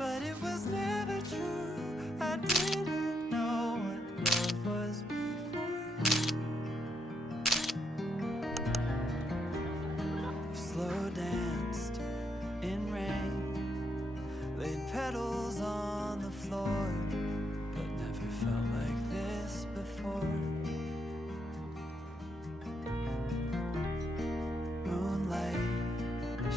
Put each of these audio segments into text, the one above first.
but it was never true. I didn't know what love was before. Slow danced in rain, laid petals on the floor, but never felt like this before. Moonlight,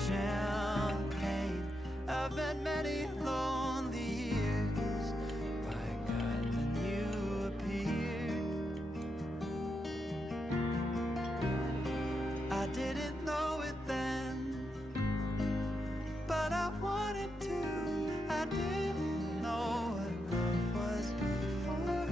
champagne, I've met many lonely years. By God, then you appeared. I didn't know it then, but I wanted to. I didn't know what love was before.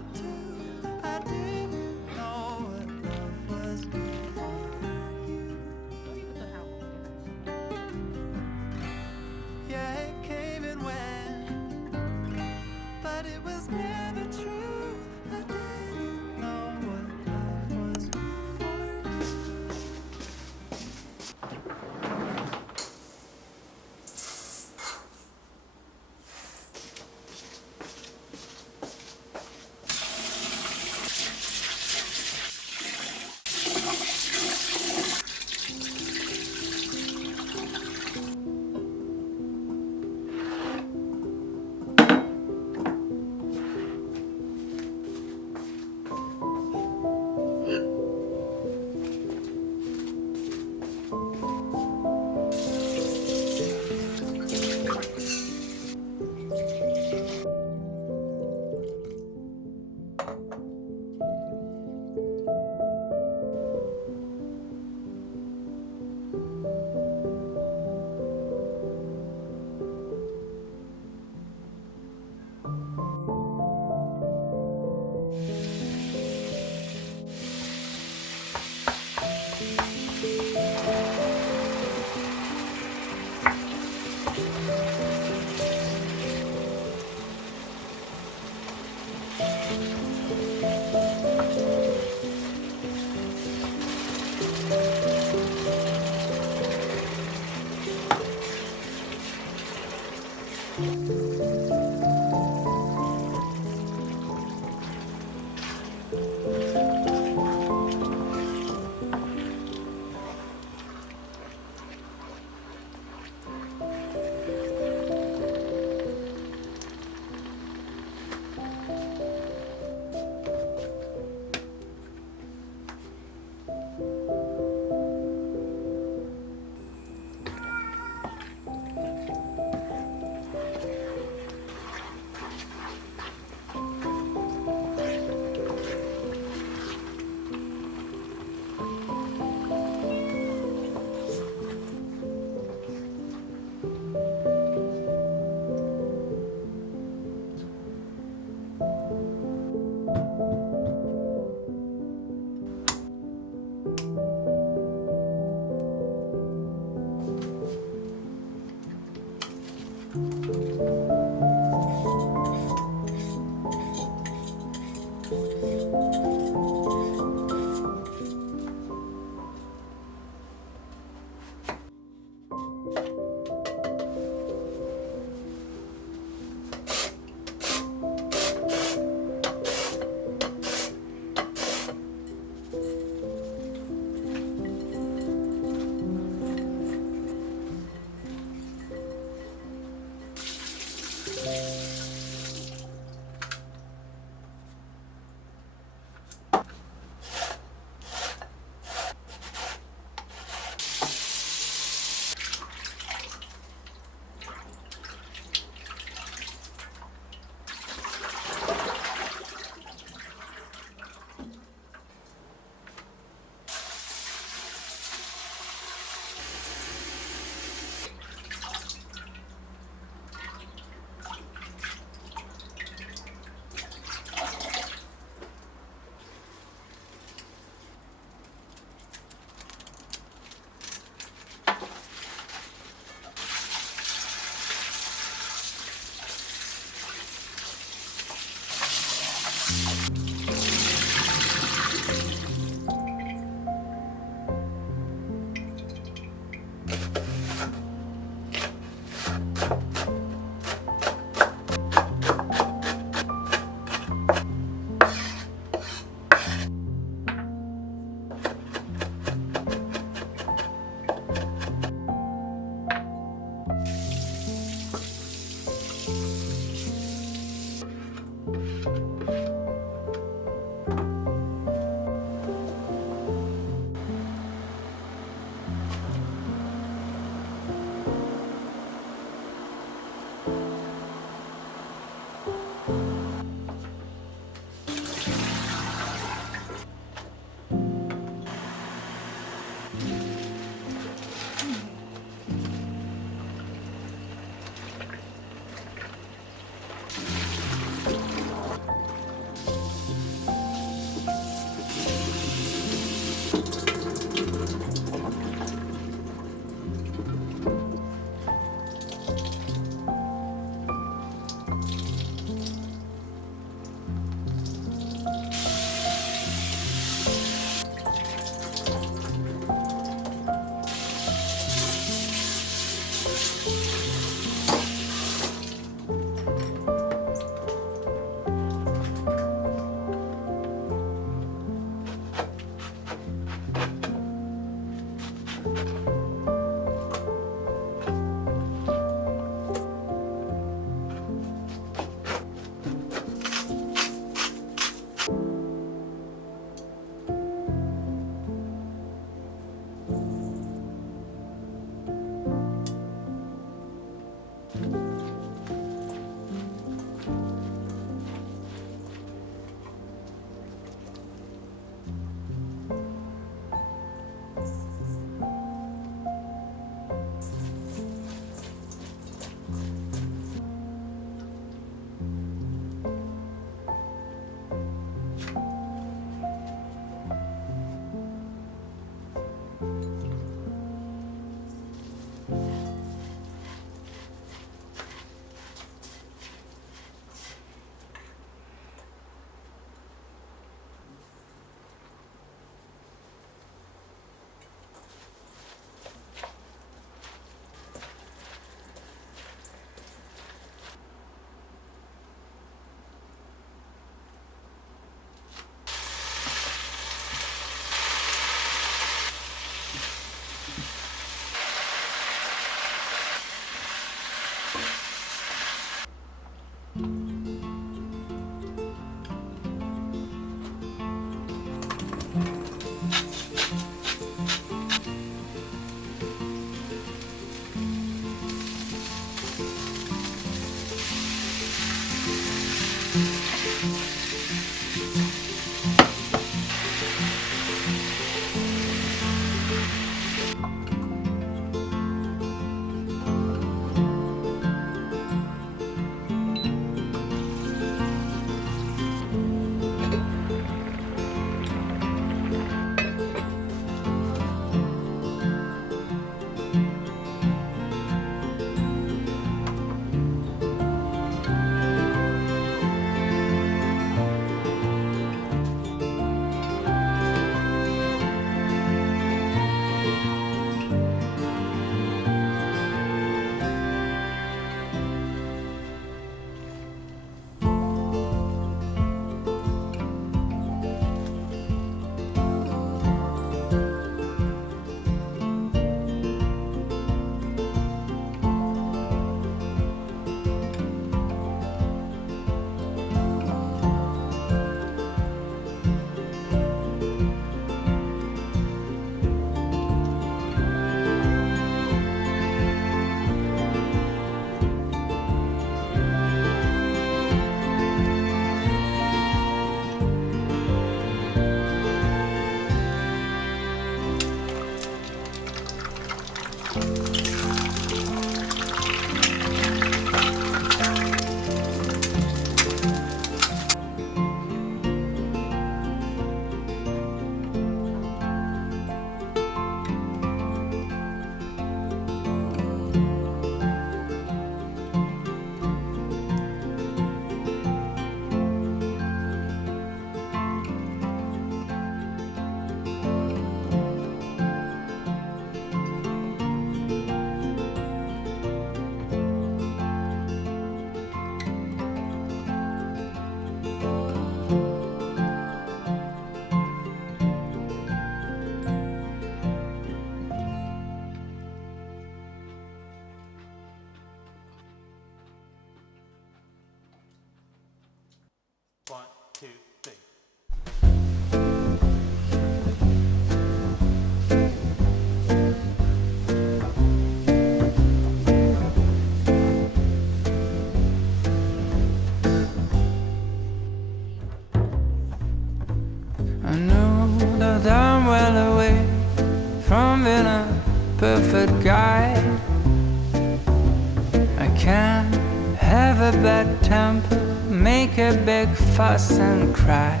a bad temper, make a big fuss and cry.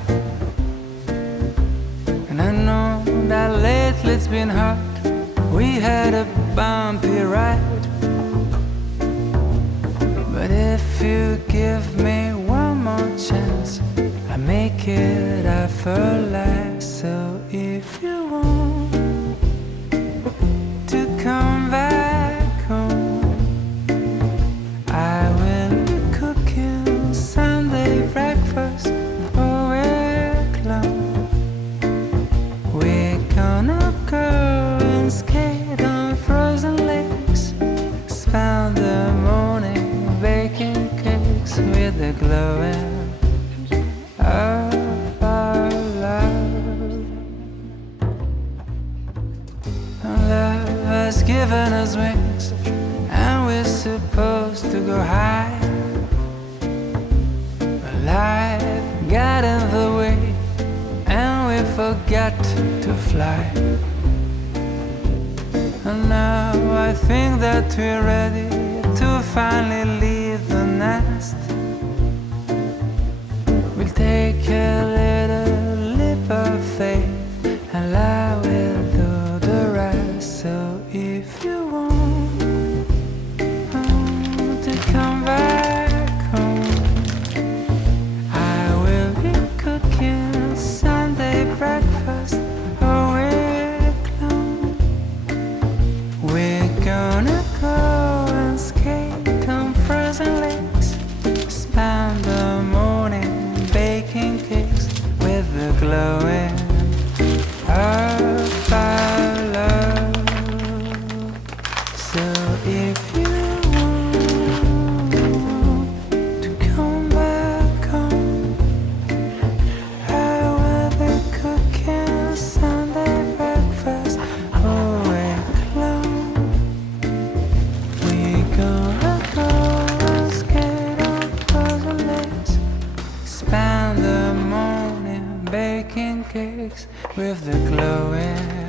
And I know that lately it's been hard. We had a bumpy ride. But if you give me one more chance, I make it effortless. So if you want to come back home, I will be cooking Sunday breakfast all week long. We're gonna go and skate on frozen lakes, spend the morning baking cakes with the glowing of our love. Love has given us wings, and we're supposed to go high. But life got in the way, and we forgot to fly. And now I think that we're ready to finally leave the nest. We'll take a little leap of faith, and I will do the rest. So if you want to come back home, I will be cooking Sunday breakfast all week long. We're gonna go and skate on frozen lakes, spend the morning baking cakes with the glowing of our love. So if you want to come back home, I will be cooking Sunday breakfast all week long. We're gonna go and skate on frozen lakes, spend the morning baking cakes with the glowing